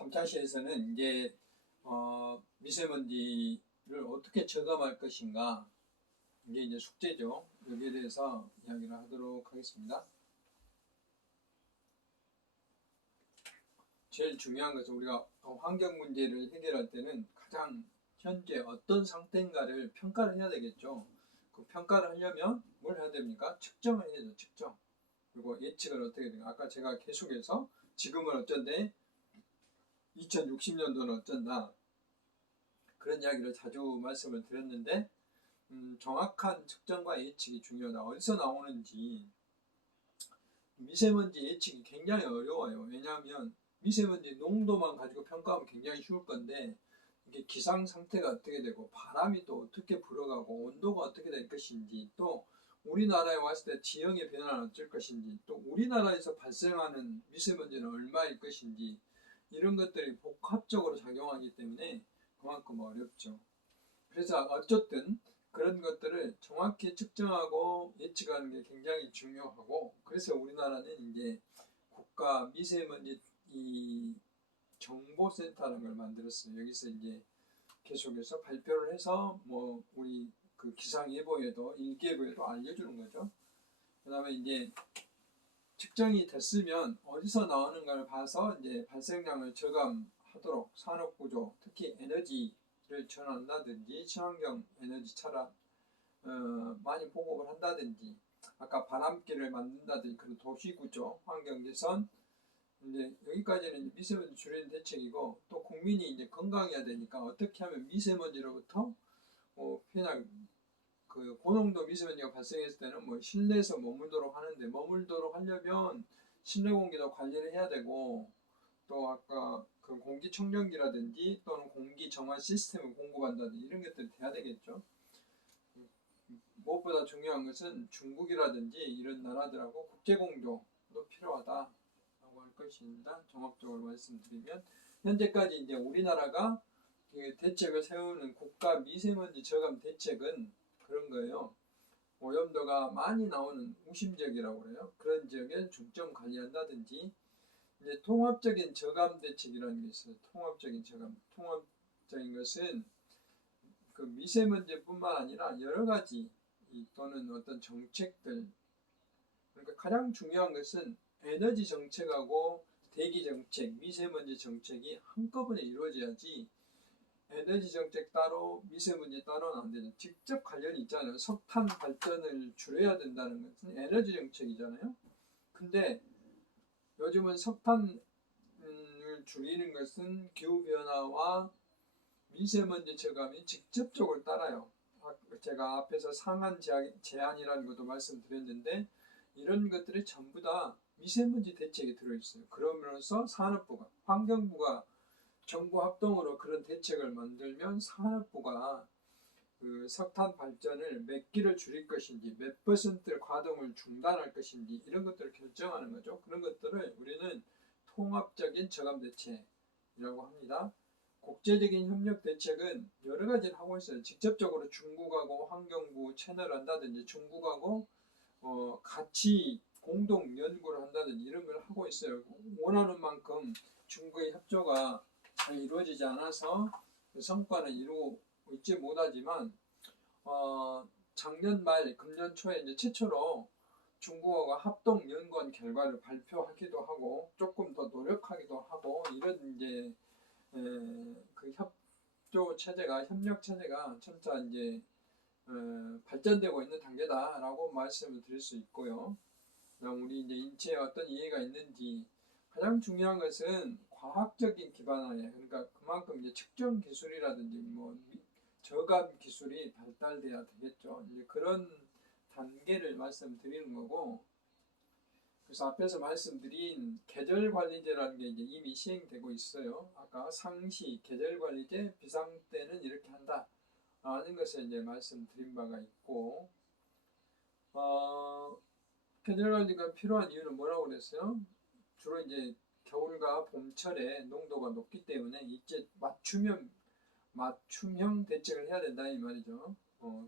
3차 시에서는 이제 미세먼지를 어떻게 저감할 것인가, 이게 이제 숙제죠. 여기에 대해서 이야기를 하도록 하겠습니다. 제일 중요한 것은 우리가 환경 문제를 해결할 때는 가장 현재 어떤 상태인가를 평가를 해야 되겠죠. 그 평가를 하려면 뭘 해야 됩니까? 측정을 해야죠. 측정. 그리고 예측을 어떻게 됩니까? 아까 제가 계속해서 지금은 어쩐데 2060년도는 어쩐다, 그런 이야기를 자주 말씀을 드렸는데, 정확한 측정과 예측이 중요하다. 어디서 나오는지. 미세먼지 예측이 굉장히 어려워요. 왜냐하면 미세먼지 농도만 가지고 평가하면 굉장히 쉬울 건데, 이게 기상 상태가 어떻게 되고 바람이 또 어떻게 불어가고 온도가 어떻게 될 것인지, 또 우리나라에 왔을 때 지형의 변화는 어쩔 것인지, 또 우리나라에서 발생하는 미세먼지는 얼마일 것인지, 이런 것들이 복합적으로 작용하기 때문에 그만큼 어렵죠. 그래서 어쨌든 그런 것들을 정확히 측정하고 예측하는 게 굉장히 중요하고, 그래서 우리나라는 이제 국가 미세먼지 정보센터라는 걸 만들었어요. 여기서 이제 계속해서 발표를 해서 우리 그 기상예보에도 일기예보에도 알려주는 거죠. 그 다음에 이제 측정이 됐으면 어디서 나오는가를 봐서 이제 발생량을 저감하도록 산업구조, 특히 에너지를 전환한다든지 친환경 에너지 차량 많이 보급을 한다든지, 아까 바람길을 만든다든지 그런 도시구조, 환경개선, 이제 여기까지는 미세먼지 줄이는 대책이고, 또 국민이 이제 건강해야 되니까 어떻게 하면 미세먼지로부터 그냥 그 고농도 미세먼지가 발생했을 때는 실내에서 머물도록 하는데, 머물도록 하려면 실내 공기도 관리를 해야 되고, 또 아까 그 공기청정기라든지 또는 공기 정화 시스템을 공급한다든지 이런 것들이 돼야 되겠죠. 무엇보다 중요한 것은 중국이라든지 이런 나라들하고 국제공조도 필요하다라고 할 것입니다. 종합적으로 말씀드리면, 현재까지 이제 우리나라가 대책을 세우는 국가 미세먼지 저감 대책은 그런 거예요. 오염도가 많이 나오는 우심지역이라고 그래요. 그런 지역에 중점 관리한다든지, 이제 통합적인 저감 대책이라는 게 있어요. 통합적인 저감. 통합적인 것은 그 미세먼지뿐만 아니라 여러 가지 또는 어떤 정책들, 그러니까 가장 중요한 것은 에너지 정책하고 대기 정책, 미세먼지 정책이 한꺼번에 이루어져야지, 에너지 정책 따로 미세먼지 따로는 안 되죠. 직접 관련이 있잖아요. 석탄 발전을 줄여야 된다는 것은 에너지 정책이잖아요. 근데 요즘은 석탄을 줄이는 것은 기후변화와 미세먼지 저감이 직접적으로 따라요. 제가 앞에서 상한 제한이라는 것도 말씀드렸는데, 이런 것들이 전부 다 미세먼지 대책에 들어있어요. 그러면서 산업부가, 환경부가 정부 합동으로 그런 대책을 만들면 산업부가 그 석탄 발전을 몇 기를 줄일 것인지, 몇 퍼센트 가동을 중단할 것인지, 이런 것들을 결정하는 거죠. 그런 것들을 우리는 통합적인 저감 대책이라고 합니다. 국제적인 협력 대책은 여러 가지를 하고 있어요. 직접적으로 중국하고 환경부 채널을 한다든지, 중국하고 같이 공동 연구를 한다든지 이런 걸 하고 있어요. 원하는 만큼 중국의 협조가 잘 이루어지지 않아서 성과는 이루고 있지 못하지만, 작년 말 금년 초에 이제 최초로 중국어가 합동 연구한 결과를 발표하기도 하고, 조금 더 노력하기도 하고, 이런 이제 그 협조 체제가, 협력 체제가 점차 이제 발전되고 있는 단계다라고 말씀을 드릴 수 있고요. 우리 이제 인체에 어떤 이해가 있는지, 가장 중요한 것은 과학적인 기반이에요. 그러니까 그만큼 이제 측정 기술이라든지 저감 기술이 발달돼야 되겠죠. 이제 그런 단계를 말씀드리는 거고, 그래서 앞에서 말씀드린 계절관리제라는 게 이제 이미 시행되고 있어요. 아까 상시, 계절관리제, 비상 때는 이렇게 한다 라는 것을 이제 말씀드린 바가 있고, 계절관리가 필요한 이유는 뭐라고 그랬어요? 주로 이제 겨울과 봄철에 농도가 높기 때문에 이제 맞춤형 대책을 해야 된다 이 말이죠.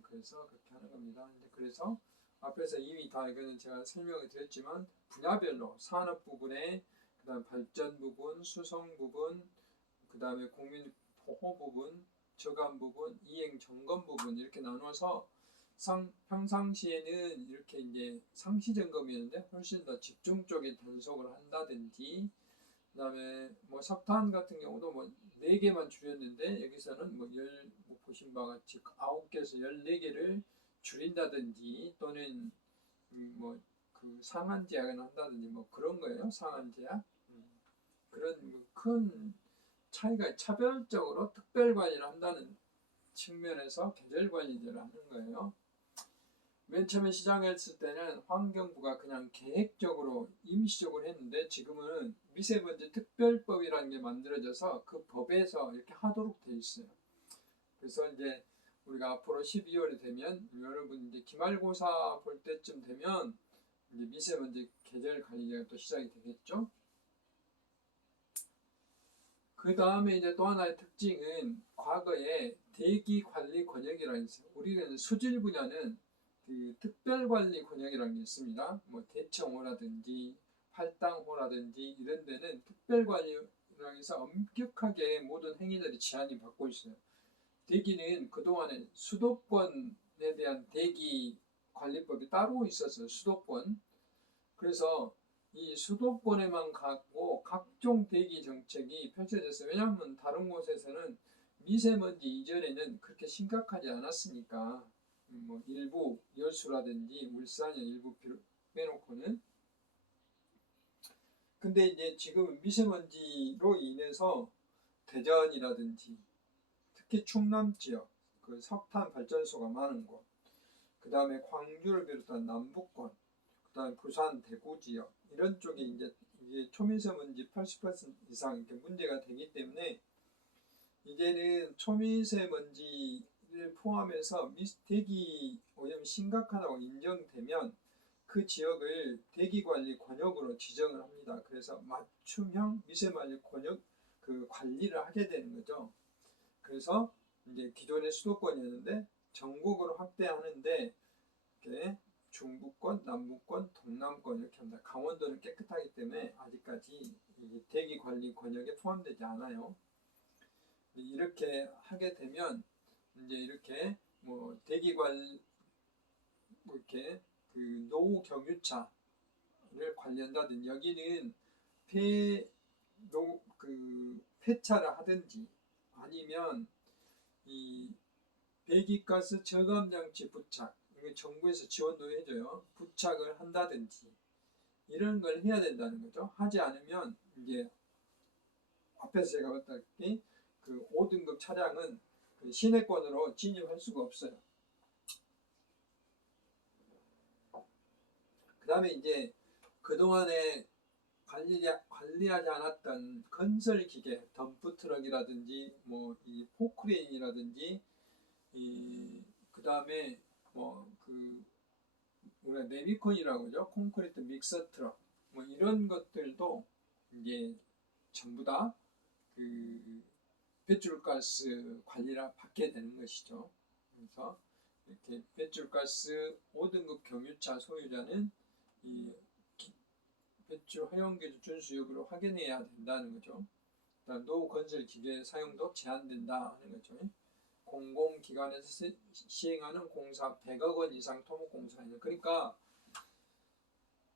그래서 그렇게 하는 겁니다. 그래서 앞에서 이미 다 이거는 제가 설명을 드렸지만, 분야별로 산업 부분에, 그다음 발전 부분, 수송 부분, 그 다음에 국민 보호 부분, 저감 부분, 이행 점검 부분 이렇게 나눠서 평상시에는 이렇게 이제 상시 점검이었는데 훨씬 더 집중적인 단속을 한다든지, 그 다음에 뭐 석탄 같은 경우도 뭐 4개만 줄였는데 여기서는 뭐 보신 바와 같이 9개에서 14개를 줄인다든지, 또는 뭐 그 상한 제약을 한다든지 뭐 그런 거예요. 상한 제약. 그런 큰 차이가, 차별적으로 특별 관리를 한다는 측면에서 계절 관리제를 하는 거예요. 맨 처음에 시작했을 때는 환경부가 그냥 계획적으로 임시적으로 했는데, 지금은 미세먼지 특별법이라는 게 만들어져서 그 법에서 이렇게 하도록 돼 있어요. 그래서 이제 우리가 앞으로 12월이 되면, 여러분 이제 기말고사 볼 때쯤 되면 이제 미세먼지 계절 관리제가 또 시작이 되겠죠. 그 다음에 이제 또 하나의 특징은 과거에 대기 관리 권역이라는 게 있어요. 우리는 수질 분야는 그 특별관리 권역이라는 게 있습니다. 뭐 대청호라든지 팔당호라든지 이런 데는 특별관리라고 해서 엄격하게 모든 행위들이 제한이 받고 있어요. 대기는 그동안에 수도권에 대한 대기 관리법이 따로 있었어요. 수도권. 그래서 이 수도권에만 갖고 각종 대기 정책이 펼쳐졌어요. 왜냐하면 다른 곳에서는 미세먼지 이전에는 그렇게 심각하지 않았으니까, 뭐 일부 여수라든지 울산의 일부 빼놓고는. 근데 이제 지금 미세먼지로 인해서 대전이라든지 특히 충남 지역, 그 석탄 발전소가 많은 곳, 그 다음에 광주를 비롯한 남북권, 그 다음에 부산, 대구 지역 이런 쪽이 이제 초미세먼지 80% 이상 이렇게 문제가 되기 때문에, 이제는 초미세먼지를 포함해서 대기 오염이 심각하다고 인정되면 그 지역을 대기관리 권역으로 지정을 합니다. 그래서 맞춤형 미세먼지 권역 그 관리를 하게 되는 거죠. 그래서 이제 기존의 수도권이었는데 전국으로 확대하는데, 이렇게 중부권, 남부권, 동남권 이렇게 합니다. 강원도는 깨끗하기 때문에 아직까지 대기관리 권역에 포함되지 않아요. 이렇게 하게 되면 이제 이렇게 뭐 대기관 뭐 이렇게 그 노후 경유차를 관리한다든지, 여기는 폐차를 하든지, 아니면 이 배기가스 저감 장치 부착, 이거 정부에서 지원도 해줘요. 부착을 한다든지 이런 걸 해야 된다는 거죠. 하지 않으면 이제 앞에서 제가 봤다시피 그 5등급 차량은 그 시내권으로 진입할 수가 없어요. 그 다음에 이제 그동안에 관리하지 않았던 건설 기계, 덤프 트럭이라든지 뭐 이 포크레인이라든지, 그 다음에 우리가 네미콘이라고 하죠. 콘크리트 믹서 트럭, 뭐 이런 것들도 이제 전부 다 그 배출가스 관리를 받게 되는 것이죠. 그래서 이렇게 배출가스 5등급 경유차 소유자는 이 배출 허용기준 준수 여부를 확인해야 된다는 거죠. 노후 건설 기계 사용도 제한된다 하는 거죠. 공공기관에서 시행하는 공사 100억 원 이상 토목공사예요. 그러니까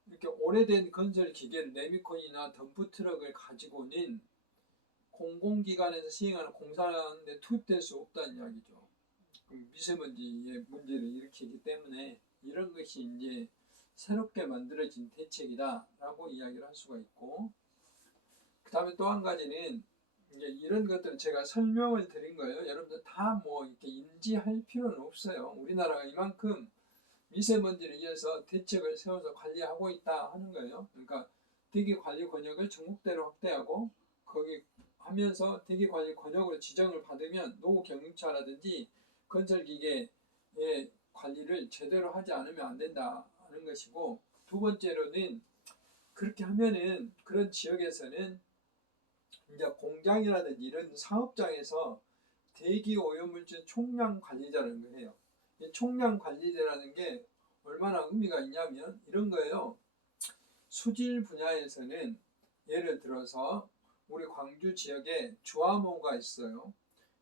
이렇게 오래된 건설 기계를 네미콘이나 덤프트럭을 가지고는 공공기관에서 시행하는 공사하는데 투입될 수 없다는 이야기죠. 미세먼지의 문제를 일으키기 때문에 이런 것이 이제 새롭게 만들어진 대책이다라고 이야기를 할 수가 있고, 그 다음에 또 한 가지는 이제 이런 것들은 제가 설명을 드린 거예요. 여러분들 다 뭐 이렇게 인지할 필요는 없어요. 우리나라가 이만큼 미세먼지를 위해서 대책을 세워서 관리하고 있다 하는 거예요. 그러니까 대기관리 권역을 전국대로 확대하고, 거기 하면서 대기관리 권역으로 지정을 받으면 노후 경유차라든지 건설기계의 관리를 제대로 하지 않으면 안 된다 하는 것이고, 두 번째로는 그렇게 하면은 그런 지역에서는 이제 공장이라든지 이런 사업장에서 대기 오염물질 총량 관리자라는 걸 해요. 이 총량 관리자라는 게 얼마나 의미가 있냐면 이런 거예요. 수질 분야에서는 예를 들어서 우리 광주 지역에 조화모가 있어요.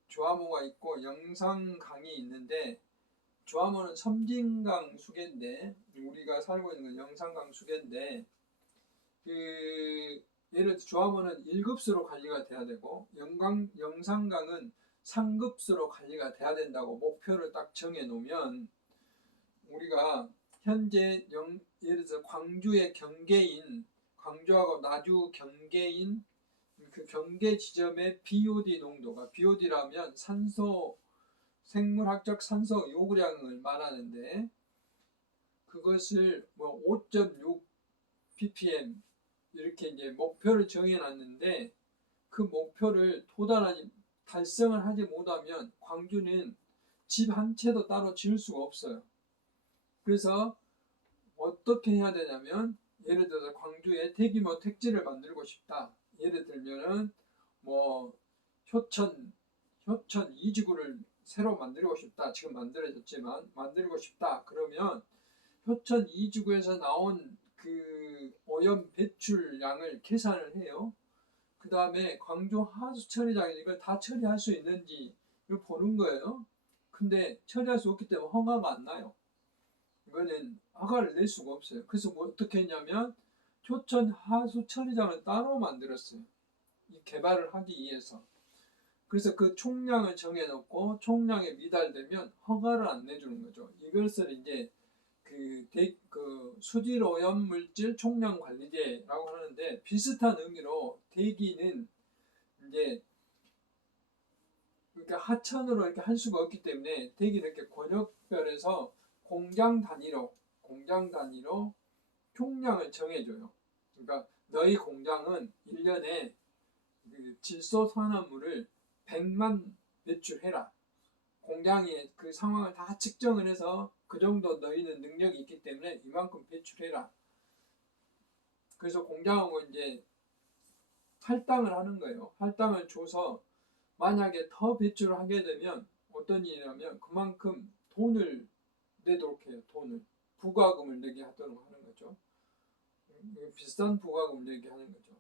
조화모가 있고 영산강이 있는데, 조화모는 섬진강 수계인데, 우리가 살고 있는 건 영산강 수계인데, 예를 들어 조화모는 1급수로 관리가 돼야 되고, 영산강은 3급수로 관리가 돼야 된다고 목표를 딱 정해 놓으면, 우리가 현재 예를 들어 광주의 경계인, 광주하고 나주 경계인 그 경계 지점의 BOD 농도가, BOD라면 생물학적 산소 요구량을 말하는데, 그것을 뭐 5.6 ppm 이렇게 이제 목표를 정해놨는데, 그 목표를 달성을 하지 못하면 광주는 집 한 채도 따로 지을 수가 없어요. 그래서 어떻게 해야 되냐면, 예를 들어서 광주에 대규모 택지를 만들고 싶다. 예를 들면은 뭐 효천 2지구를 새로 만들고 싶다. 지금 만들어졌지만 만들고 싶다. 그러면 효천 2지구에서 나온 그 오염 배출량을 계산을 해요. 그 다음에 광주 하수 처리장에 이걸 다 처리할 수 있는지 이걸 보는 거예요. 근데 처리할 수 없기 때문에 허가가 안 나요. 이거는 허가를 낼 수가 없어요. 그래서 뭐 어떻게 했냐면 효천 하수 처리장을 따로 만들었어요. 이 개발을 하기 위해서. 그래서 그 총량을 정해놓고 총량에 미달되면 허가를 안 내주는 거죠. 이것을 이제 그 수질 오염 물질 총량 관리제라고 하는데, 비슷한 의미로 대기는 이제 그러니까 하천으로 이렇게 할 수가 없기 때문에 대기는 이렇게 권역별에서 공장 단위로 총량을 정해줘요. 그러니까 너희 공장은 1년에 그 질소산화물을 100만 배출해라. 공장의 그 상황을 다 측정을 해서 그 정도 너희는 능력이 있기 때문에 이만큼 배출해라. 그래서 공장하고 이제 할당을 하는 거예요. 할당을 줘서 만약에 더 배출을 하게 되면 어떤 일이냐면 그만큼 돈을 내도록 해요. 부과금을 내게 하도록 하는 거죠. 비싼 부과금을 내게 하는 거죠.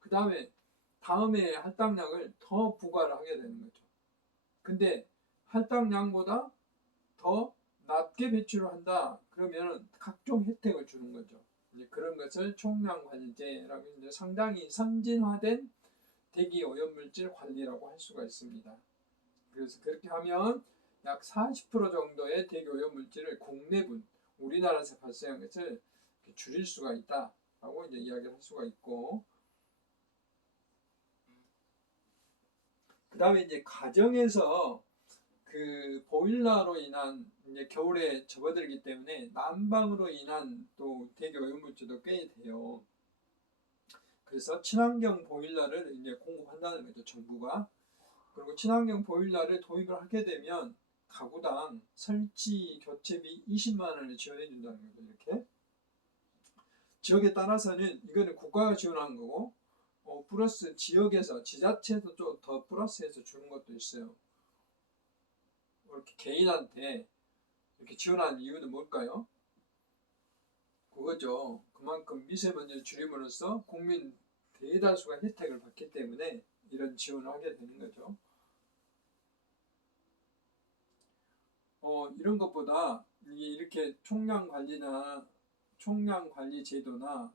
그 다음에 할당량을 더 부과를 하게 되는 거죠. 근데 할당량보다 더 낮게 배출을 한다. 그러면 각종 혜택을 주는 거죠. 이제 그런 것을 총량관리제라고, 이제 상당히 선진화된 대기 오염물질 관리라고 할 수가 있습니다. 그래서 그렇게 하면 약 40% 정도의 대기 오염물질을 국내분, 우리나라에서 발생한 것을 줄일 수가 있다라고 이제 이야기를 할 수가 있고, 그 다음에 이제 가정에서 그 보일러로 인한 이제 겨울에 접어들기 때문에 난방으로 인한 또 대기 오염물질도 꽤 돼요. 그래서 친환경 보일러를 이제 공급한다는 거죠, 정부가. 그리고 친환경 보일러를 도입을 하게 되면 가구당 설치 교체비 20만 원을 지원해 준다는 거죠. 이렇게 지역에 따라서는 이거는 국가가 지원하는 거고, 플러스 지역에서 지자체에서 좀 더 플러스해서 주는 것도 있어요. 이렇게 개인한테 이렇게 지원하는 이유는 뭘까요? 그거죠. 그만큼 미세먼지를 줄임으로써 국민 대다수가 혜택을 받기 때문에 이런 지원을 하게 되는 거죠. 이런 것보다 이렇게 총량 관리 제도나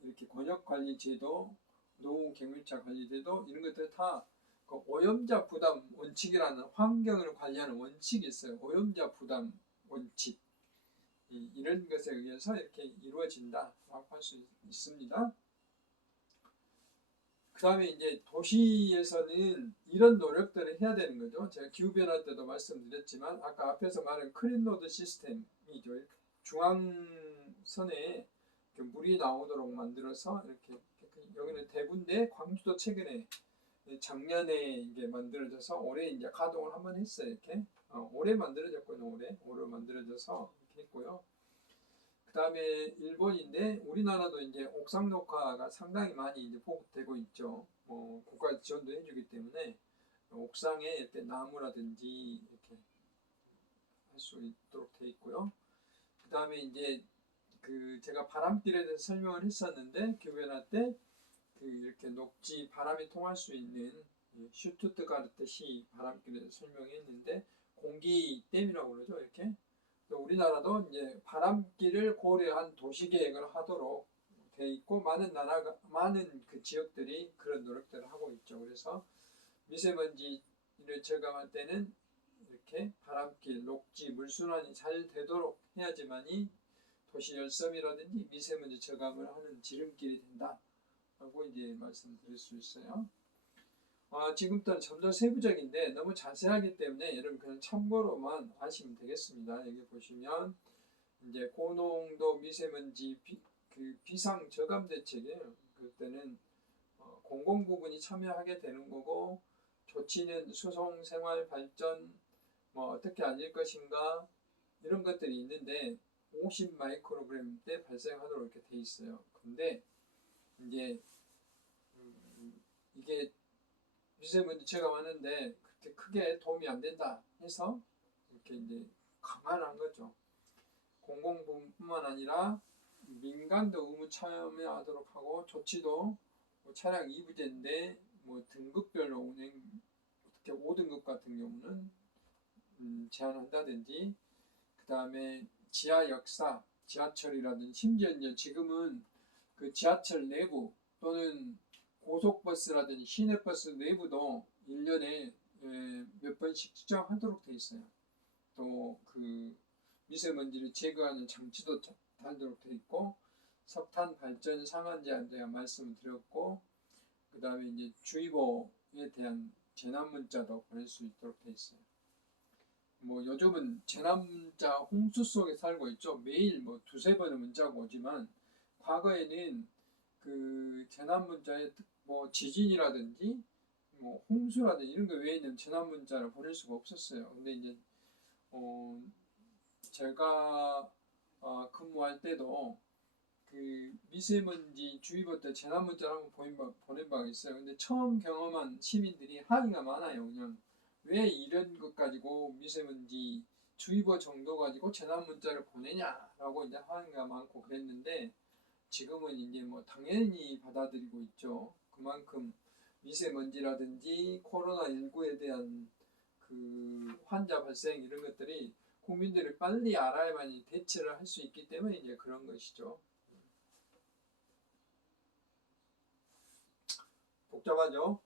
이렇게 권역 관리 제도, 노후 경유차 관리 제도, 이런 것들 다 그 오염자 부담 원칙이라는 환경을 관리하는 원칙이 있어요. 오염자 부담 원칙. 이런 것에 의해서 이렇게 이루어진다라고 할 수 있습니다. 그 다음에 이제 도시에서는 이런 노력들을 해야 되는 거죠. 제가 기후변화 때도 말씀드렸지만, 아까 앞에서 말한 클린로드 시스템이죠. 중앙선에 물이 나오도록 만들어서 이렇게, 여기는 대구인데 광주도 최근에 작년에 이게 만들어져서 올해 이제 가동을 한번 했어요. 이렇게 올해 만들어졌거든요. 올해 만들어져서 이렇게 했고요. 그 다음에 일본인데, 우리나라도 이제 옥상 녹화가 상당히 많이 이제 보급되고 있죠. 국가 지원도 해주기 때문에 옥상에 이렇게 나무라든지 이렇게 할 수 있도록 돼 있고요. 그 다음에 이제 제가 바람길에 대해서 설명을 했었는데, 기후변화 때 이렇게 녹지 바람이 통할 수 있는 슈투트가르트 바람길을 설명했는데 공기댐이라고 그러죠. 이렇게 우리나라도 이제 바람길을 고려한 도시계획을 하도록 돼 있고 많은 그 지역들이 그런 노력들을 하고 있죠. 그래서 미세먼지를 저감할 때는 이렇게 바람길, 녹지, 물순환이 잘 되도록 해야지만이 도시 열섬이라든지 미세먼지 저감을 하는 지름길이 된다라고 이제 말씀드릴 수 있어요. 지금부터는 좀 더 세부적인데 너무 자세하기 때문에 여러분 그냥 참고로만 아시면 되겠습니다. 여기 보시면 이제 고농도 미세먼지 비상 저감 대책이에요. 그때는 공공부문이 참여하게 되는 거고 조치는 수송, 생활, 발전, 어떻게 알릴 것인가 이런 것들이 있는데 50 마이크로그램 때 발생하도록 이렇게 돼 있어요. 근데 이제 이게 미세먼지 저감하는데 그렇게 크게 도움이 안 된다 해서 이렇게 이제 강화한 거죠. 공공부문뿐만 아니라 민간도 의무 참여하도록 하고 조치도 차량 2부제인데 등급별로 운행 특히 5등급 같은 경우는 제한한다든지 그 다음에 지하 역사, 지하철이라든지 심지어 이제 지금은 그 지하철 내부 또는 고속버스라든지 시내버스 내부도 1년에 몇 번씩 측정하도록 돼 있어요. 또 그 미세먼지를 제거하는 장치도 달도록 돼 있고 석탄 발전 상한제에 대한 말씀을 드렸고 그 다음에 이제 주의보에 대한 재난 문자도 보낼 수 있도록 돼 있어요. 요즘은 재난 문자 홍수 속에 살고 있죠. 매일 두세 번의 문자가 오지만 과거에는 그 재난 문자에 지진이라든지 홍수라든지 이런 거 외에는 재난 문자를 보낼 수가 없었어요. 근데 이제 제가 근무할 때도 그 미세먼지 주의보 때 재난 문자를 한번 보낸 바가 있어요. 근데 처음 경험한 시민들이 항의가 많아요. 그냥 왜 이런 것 가지고 미세먼지 주의보 정도 가지고 재난 문자를 보내냐라고 이제 항의가 많고 그랬는데 지금은 이제 당연히 받아들이고 있죠. 그만큼 미세먼지라든지 코로나19에 대한 그 환자 발생 이런 것들이 국민들이 빨리 알아야만이 대처를 할 수 있기 때문에 이제 그런 것이죠. 복잡하죠?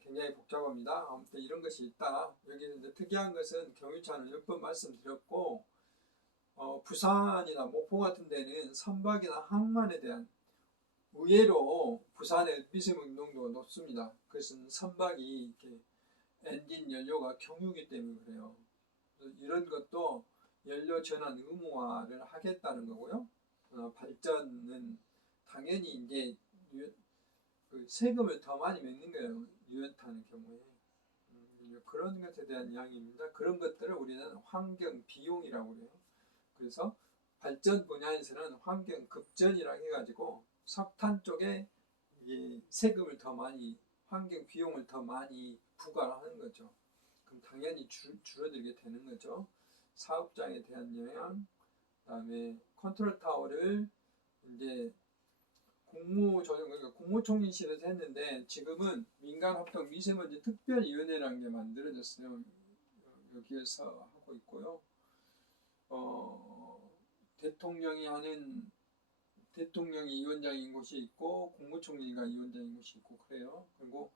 굉장히 복잡합니다. 아무튼 이런 것이 있다. 여기는 이제 특이한 것은 경유차는 몇 번 말씀드렸고 부산이나 목포 같은 데는 선박이나 항만에 대한 의외로 부산의 미세먼지 농도가 높습니다. 그것은 선박이 이렇게 엔진 연료가 경유기 때문에 그래요. 이런 것도 연료 전환 의무화를 하겠다는 거고요. 발전은 당연히 이제 그 세금을 더 많이 맺는 거예요. 유연타는 경우에. 그런 것에 대한 이야기입니다. 그런 것들을 우리는 환경 비용이라고 해요. 그래서 발전 분야에서는 환경 급전이라고 해가지고 석탄 쪽에 세금을 더 많이 환경 비용을 더 많이 부과하는 거죠. 그럼 당연히 줄어들게 되는 거죠. 사업장에 대한 영향, 그다음에 컨트롤 타워를 이제 그러니까 국무총리실에서 했는데 지금은 민간합동 미세먼지 특별위원회라는 게 만들어졌어요. 여기에서 하고 있고요. 대통령이 위원장인 곳이 있고 국무총리가 위원장인 곳이 있고 그래요. 그리고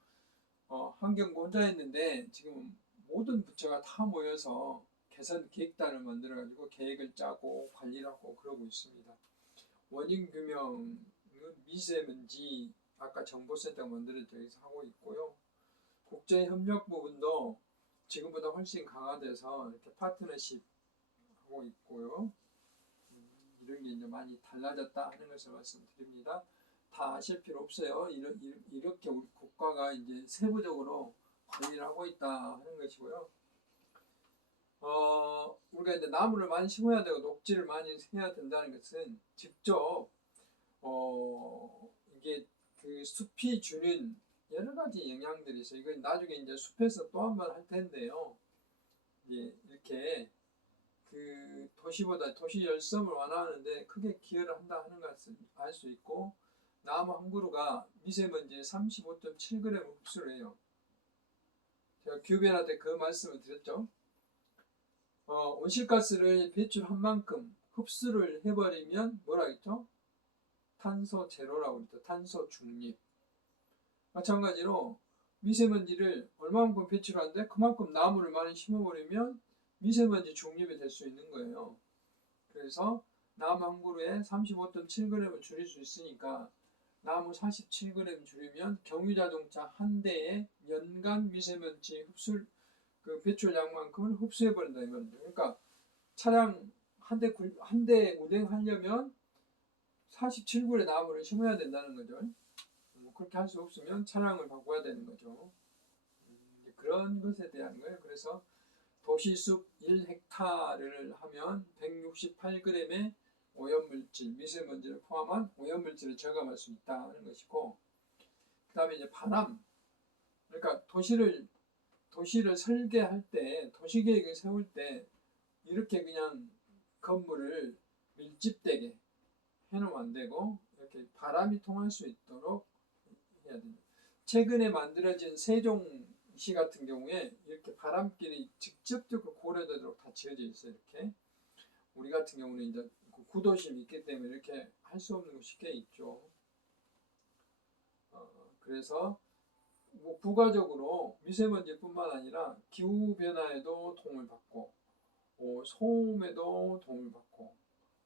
환경부 혼자 했는데 지금 모든 부처가 다 모여서 개선 계획단을 만들어가지고 계획을 짜고 관리를 하고 그러고 있습니다. 원인 규명은 미세먼지 아까 정보센터 만들어져 있어 하고 있고요. 국제 협력 부분도 지금보다 훨씬 강화돼서 이렇게 파트너십 하고 있고요. 이런 게 이제 많이 달라졌다 하는 것을 말씀드립니다. 다 아실 필요 없어요. 이렇게 우리 국가가 이제 세부적으로 관리를 하고 있다 하는 것이고요. 우리가 이제 나무를 많이 심어야 되고 녹지를 많이 해야 된다는 것은 직접 이게 그 숲이 주는 여러 가지 영향들이 있어요. 이건 나중에 이제 숲에서 또 한 번 할 텐데요. 이렇게 그 도시 열섬을 완화하는데 크게 기여를 한다 하는 것을 알 수 있고 나무 한 그루가 미세먼지의 35.7g을 흡수를 해요. 제가 기후변화 때 그 말씀을 드렸죠. 온실가스를 배출한 만큼 흡수를 해버리면 뭐라 했죠? 탄소 제로라고 했죠. 탄소 중립. 마찬가지로 미세먼지를 얼마만큼 배출하는데 그만큼 나무를 많이 심어버리면 미세먼지 중립이 될 수 있는 거예요. 그래서 나무 한 그루에 35.7g을 줄일 수 있으니까 나무 47g 줄이면 경유자동차 한 대의 연간 미세먼지 그 배출량만큼을 흡수해버린다 이 말이죠. 그러니까 차량 한 대 운행하려면 47그루의 나무를 심어야 된다는 거죠. 그렇게 할 수 없으면 차량을 바꿔야 되는 거죠. 그런 것에 대한 거예요. 그래서 도시숲 1헥타르를 하면 168g의 오염물질, 미세먼지를 포함한 오염물질을 저감할 수 있다는 것이고, 그 다음에 이제 바람, 그러니까 도시를 설계할 때, 도시계획을 세울 때 이렇게 그냥 건물을 밀집되게 해놓으면 안 되고 이렇게 바람이 통할 수 있도록 해야 됩니다. 최근에 만들어진 세종시 같은 경우에 이렇게 바람길이 직접적으로 고려되도록 다 지어져 있어요. 이렇게 우리 같은 경우는 이제 구도심이 있기 때문에 이렇게 할 수 없는 곳이 꽤 있죠. 그래서 뭐 부가적으로 미세먼지뿐만 아니라 기후 변화에도 도움을 받고 소음에도 도움을 받고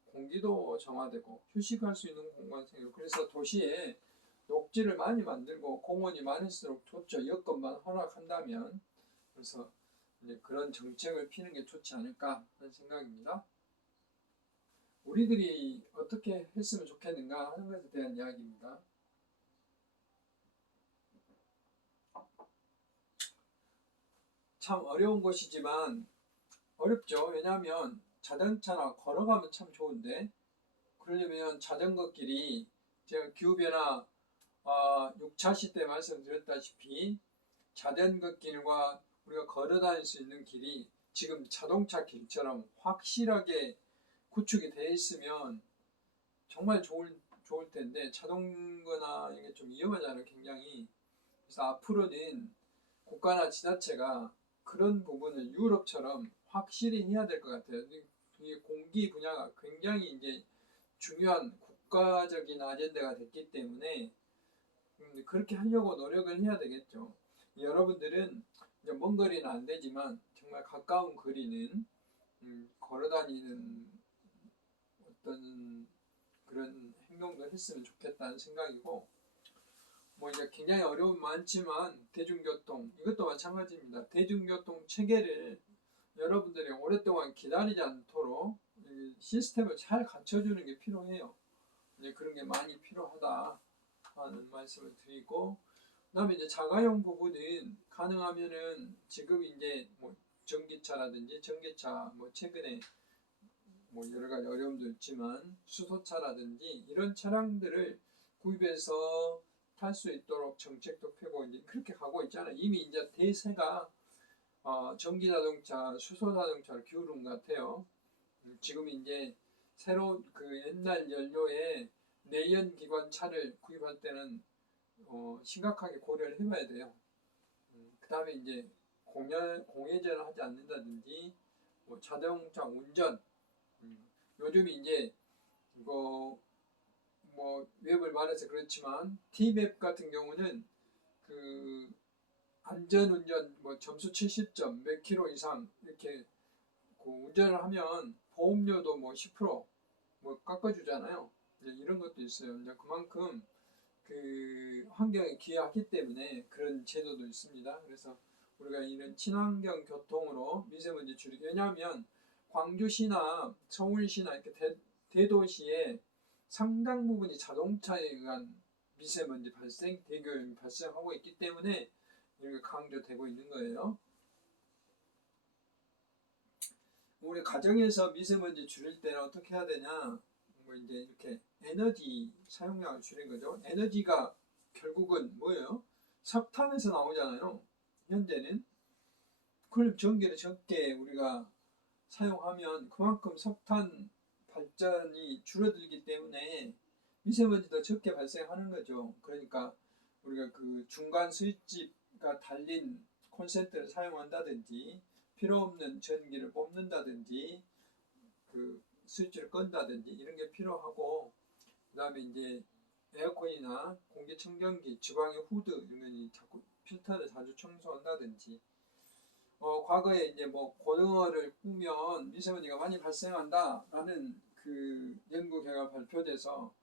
공기도 정화되고 휴식할 수 있는 공간 생기고, 그래서 도시에 녹지를 많이 만들고 공원이 많을수록 좋죠. 여건만 허락한다면. 그래서 이제 그런 정책을 피는 게 좋지 않을까 하는 생각입니다. 우리들이 어떻게 했으면 좋겠는가 하는 것에 대한 이야기입니다. 참 어려운 것이지만 어렵죠. 왜냐하면 자동차나 걸어가면 참 좋은데, 그러려면 자전거길이, 제가 기후변화 6차 때 말씀드렸다시피 자전거길과 우리가 걸어 다닐 수 있는 길이 지금 자동차 길처럼 확실하게 구축이 되어 있으면 정말 좋을 텐데, 자전거나 이게 좀 위험하잖아요, 굉장히. 그래서 앞으로는 국가나 지자체가 그런 부분을 유럽처럼 확실히 해야 될 것 같아요. 이 공기 분야가 굉장히 이제 중요한 국가적인 아젠다가 됐기 때문에 그렇게 하려고 노력을 해야 되겠죠. 여러분들은 이제 먼 거리는 안 되지만 정말 가까운 거리는 걸어 다니는 어떤 그런 행동도 했으면 좋겠다는 생각이고, 뭐 이제 굉장히 어려움이 많지만 대중교통 이것도 마찬가지입니다. 대중교통 체계를 여러분들이 오랫동안 기다리지 않도록 시스템을 잘 갖춰주는 게 필요해요. 이제 그런 게 많이 필요하다 하는 말씀을 드리고, 그다음에 이제 자가용 부분은 가능하면은 지금 이제 뭐 전기차라든지 전기차 뭐 최근에 뭐 여러 가지 어려움도 있지만 수소차라든지 이런 차량들을 구입해서 탈 수 있도록 정책도 펴고 이제 그렇게 가고 있잖아요. 이미 이제 대세가 전기자동차, 수소자동차를 기울은 것 같아요. 지금 이제 새로 그 옛날 연료의 내연기관 차를 구입할 때는 심각하게 고려를 해봐야 돼요. 그 다음에 이제 공회전을 하지 않는다든지 뭐 자동차 운전, 요즘 이제 이거 뭐 웹을 말해서 그렇지만 T맵 같은 경우는 그 안전운전 뭐 점수 70점 몇 킬로 이상 이렇게 그 운전을 하면 보험료도 뭐 10%뭐 깎아주잖아요. 이제 이런 것도 있어요. 이제 그만큼 그 환경에 기여하기 때문에 그런 제도도 있습니다. 그래서 우리가 이런 친환경 교통으로 미세먼지 줄이기, 왜냐하면 광주시나 서울시나 이렇게 대도시에 상당 부분이 자동차에 의한 미세먼지 발생, 대기오염이 발생하고 있기 때문에 이렇게 강조되고 있는 거예요. 우리 가정에서 미세먼지 줄일 때는 어떻게 해야 되냐? 뭐 이제 이렇게 에너지 사용량을 줄인 거죠. 에너지가 결국은 뭐예요? 석탄에서 나오잖아요. 현재는. 그럼 전기를 적게 우리가 사용하면 그만큼 석탄 발전이 줄어들기 때문에 미세먼지도 적게 발생하는 거죠. 그러니까 우리가 그 중간 스위치가 달린 콘센트를 사용한다든지 필요 없는 전기를 뽑는다든지 그 스위치를 끈다든지 이런 게 필요하고, 그다음에 이제 에어컨이나 공기청정기, 지방의 후드 이런 거 자꾸 필터를 자주 청소한다든지, 과거에 이제 뭐 고등어를 구우면 미세먼지가 많이 발생한다라는 그 연구 결과 발표돼서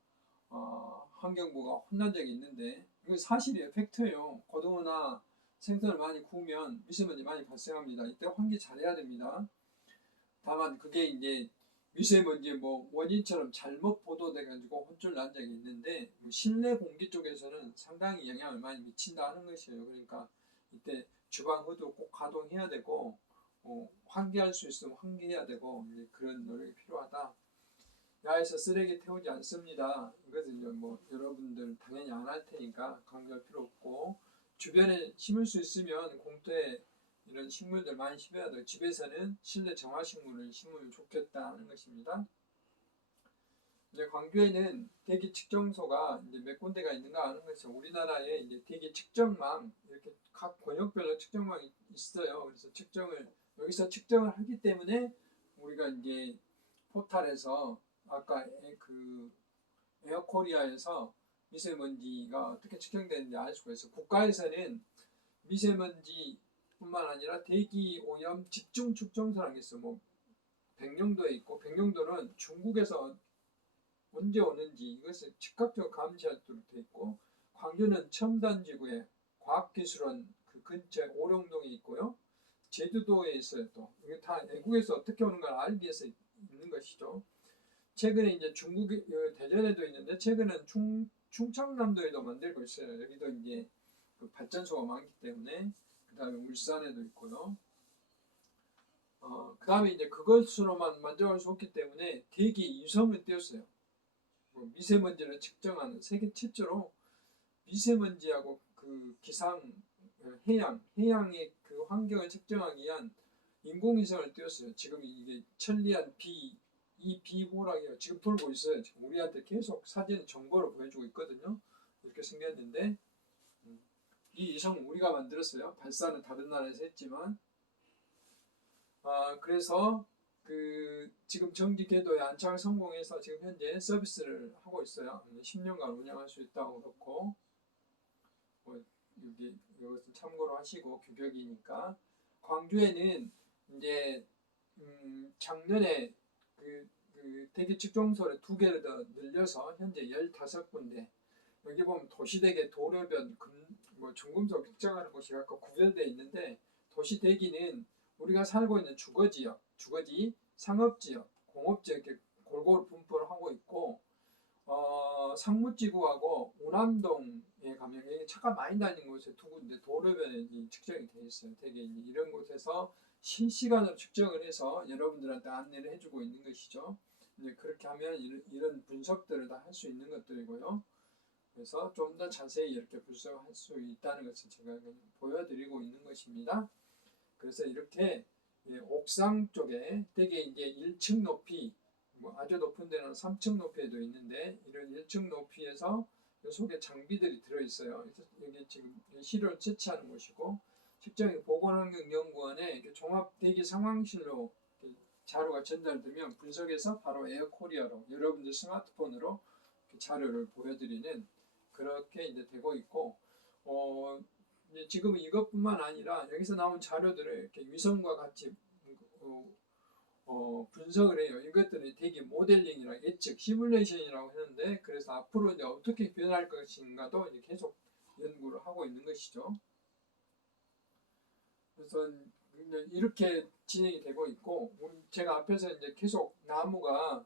환경부가 혼난 적이 있는데, 이거 사실이에요. 팩트예요. 고등어나 생선을 많이 구우면 미세먼지 많이 발생합니다. 이때 환기 잘해야 됩니다. 다만 그게 이제 미세먼지 뭐 원인처럼 잘못 보도돼가지고 혼쭐 난 적이 있는데, 실내 공기 쪽에서는 상당히 영향을 많이 미친다 하는 것이에요. 그러니까 이때 주방 후드 꼭 가동해야 되고, 환기할 수 있으면 환기해야 되고, 이제 그런 노력이 필요하다. 야외에서 쓰레기 태우지 않습니다. 이것은 이제 뭐 여러분들 당연히 안 할 테니까 강조할 필요 없고, 주변에 심을 수 있으면 공터에 이런 식물들 많이 심어야 돼요. 집에서는 실내 정화식물을 심으면 좋겠다는 것입니다. 이제 광주에는 대기 측정소가 이제 몇 군데가 있는가 하는 것이, 우리나라에 이제 대기 측정망, 이렇게 각 권역별로 측정망이 있어요. 그래서 여기서 측정을 하기 때문에 우리가 이제 포탈에서 아까 그 에어코리아에서 미세먼지가 어떻게 측정되는지 알 수가 있어요. 국가에서는 미세먼지뿐만 아니라 대기 오염 집중 측정소라는 게 있어요. 뭐 백령도에 있고, 백령도는 중국에서 언제 오는지 이것을 즉각적으로 감지할 수 있도록 돼 있고, 광주는 첨단지구에 과학기술원 그 근처에 오령동에 있고요. 제주도에 있어요. 또 이게 다 외국에서 어떻게 오는 걸 알기 위해서 있는 것이죠. 최근에 이제 중국 대전에도 있는데, 최근에는 충청남도에도 만들고 있어요. 여기도 이제 그 발전소가 많기 때문에. 그 다음에 울산에도 있고요. 그 다음에 이제 그것으로만 만족할 수 없기 때문에 대기 위성을 띄웠어요. 미세먼지를 측정하는, 세계 최초로 미세먼지하고 그 기상, 해양의 그 환경을 측정하기 위한 인공위성을 띄웠어요. 지금 이게 천리안 이 비호랑이가 지금 돌고 있어요. 지금 우리한테 계속 사진 정보를 보여주고 있거든요. 이렇게 생겼는데, 이 위성 우리가 만들었어요. 발사는 다른 나라에서 했지만, 그래서 그 지금 정기 궤도에 안착을 성공해서 지금 현재 서비스를 하고 있어요. 10년간 운영할 수 있다고 그렇고, 이것은 참고로 하시고, 규격이니까. 광주에는 이제 작년에 그 대기 측정소를 2개를 더 늘려서 현재 15군데, 여기 보면 도시대기, 도로변, 뭐 중금속 측정하는 곳이 각각 구별되어 있는데, 도시대기는 우리가 살고 있는 주거지역, 상업지역, 공업지역 이렇게 골고루 분포를 하고 있고, 상무지구하고 오남동에 가면 여기 차가 많이 다니는 곳에 2군데 도로변에 측정이 되어 있어요. 되게 이런 곳에서 실시간으로 측정을 해서 여러분들한테 안내를 해주고 있는 것이죠. 이제 그렇게 하면 이런 분석들을 다 할 수 있는 것들이고요. 그래서 좀 더 자세히 이렇게 분석할 수 있다는 것을 제가 보여드리고 있는 것입니다. 그래서 이렇게 옥상 쪽에 되게 이제 1층 높이, 뭐 아주 높은 데는 3층 높이에도 있는데, 이런 1층 높이에서 속에 장비들이 들어있어요. 여기 지금 시료를 채취하는 곳이고, 측정이 보건환경연구원에 종합 대기 상황실로 자료가 전달되면 분석해서 바로 에어코리아로 여러분들 스마트폰으로 자료를 보여드리는, 그렇게 이제 되고 있고, 지금 이것뿐만 아니라 여기서 나온 자료들을 이렇게 위성과 같이 분석을 해요. 이것들이 대기 모델링이랑 예측, 시뮬레이션이라고 하는데, 그래서 앞으로 이제 어떻게 변할 것인가도 이제 계속 연구를 하고 있는 것이죠. 그래서 이렇게 진행이 되고 있고, 제가 앞에서 이제 계속 나무가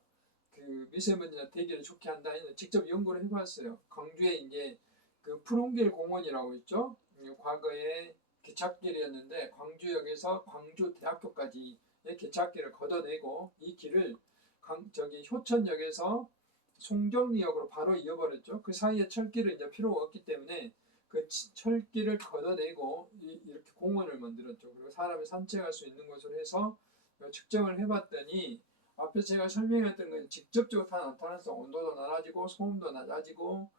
그 미세먼지나 대기를 좋게 한다 해서 직접 연구를 해봤어요. 광주에 이제 그 푸른길 공원이라고 있죠. 과거에 기찻길이었는데, 광주역에서 광주대학교까지의 기찻길을 걷어내고, 이 길을 효천역에서 송정리역으로 바로 이어버렸죠. 그 사이에 철길은 이제 필요가 없기 때문에 그 철길을 걷어내고 이렇게 공원을 만들었죠. 그리고 사람이 산책할 수 있는 곳으로 해서 측정을 해봤더니 앞에 제가 설명했던 건 직접적으로 다 나타나서 온도도 낮아지고 소음도 낮아지고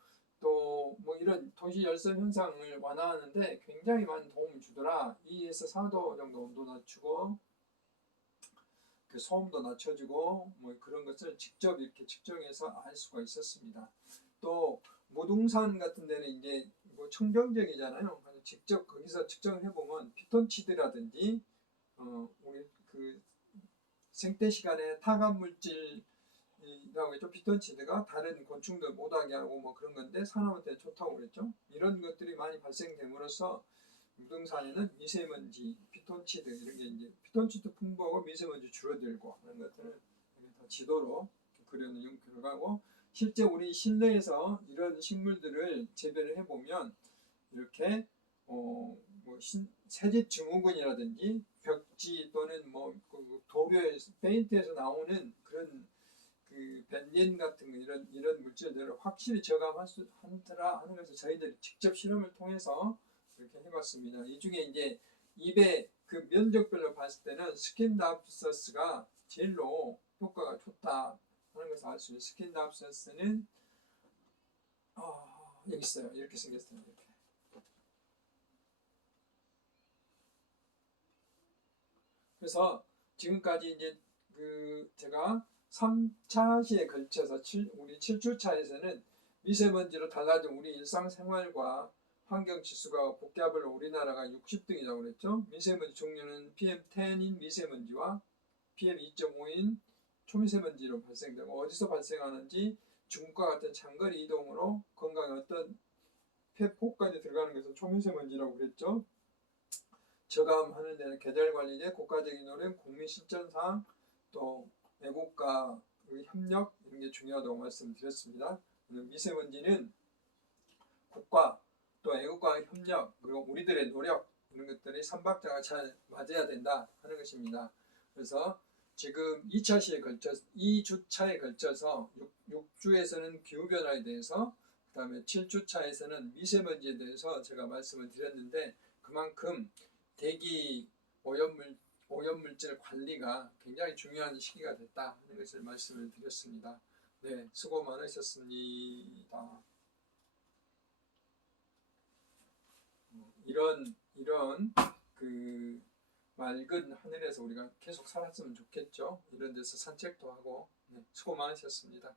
또 뭐 이런 도시 열섬 현상을 완화하는데 굉장히 많은 도움을 주더라. 2에서 4도 정도 온도 낮추고 그 소음도 낮춰주고 뭐 그런 것을 직접 이렇게 측정해서 알 수가 있었습니다. 또 무등산 같은 데는 이제 뭐 청정적이잖아요. 그래서 직접 거기서 측정을 해보면 피톤치드라든지 우리 그 생태 시간에 타감 물질이라고 했죠. 피톤치드가 다른 곤충들 못하게 하고 뭐 그런 건데 사람한테 좋다고 그랬죠. 이런 것들이 많이 발생됨으로써 무등산에는 미세먼지, 피톤치드 이런 게 이제 피톤치드 풍부하고 미세먼지 줄어들고 하는 것들을 지도로 그려놓은 결과고 실제 우리 실내에서 이런 식물들을 재배를 해보면 이렇게 뭐 새집 증후군이라든지 벽지 또는 뭐그 도료에서 페인트에서 나오는 그런 그 벤젠 같은 이런 물질들을 확실히 저감할 수 한다라 하는 것을 저희들이 직접 실험을 통해서 이렇게 해봤습니다. 이 중에 이제 입의 그 면적별로 봤을 때는 스킨답서스가 제일로 효과가 좋다 하는 것을 알 수 있어요. 스킨답서스는 여기 있어요. 이렇게 생겼어요. 이렇게. 그래서 지금까지 이제 그 제가 3차 시에 걸쳐서 우리 7주차에서는 미세먼지로 달라진 우리 일상생활과 환경지수가 복합으로 우리나라가 60등이라고 그랬죠. 미세먼지 종류는 PM10인 미세먼지와 PM2.5인 초미세먼지로 발생되고 어디서 발생하는지 중국과 같은 장거리 이동으로 건강에 어떤 폐폭까지 들어가는 것을 초미세먼지라고 그랬죠. 저감하는 데는 계절관리제, 국가적인 노력, 국민실전사항, 또 애국가의 협력 이런 게 중요하다고 말씀드렸습니다. 미세먼지는 국가 또 애국가의 협력 그리고 우리들의 노력 이런 것들이 삼박자가 잘 맞아야 된다 하는 것입니다. 그래서 지금 2주차에 걸쳐서 6주에서는 기후변화에 대해서 그 다음에 7주차에서는 미세먼지에 대해서 제가 말씀을 드렸는데 그만큼 대기 오염물질 관리가 굉장히 중요한 시기가 됐다 하는 것을 말씀을 드렸습니다. 네, 수고 많으셨습니다. 이런 그 맑은 하늘에서 우리가 계속 살았으면 좋겠죠. 이런 데서 산책도 하고. 네, 수고 많으셨습니다.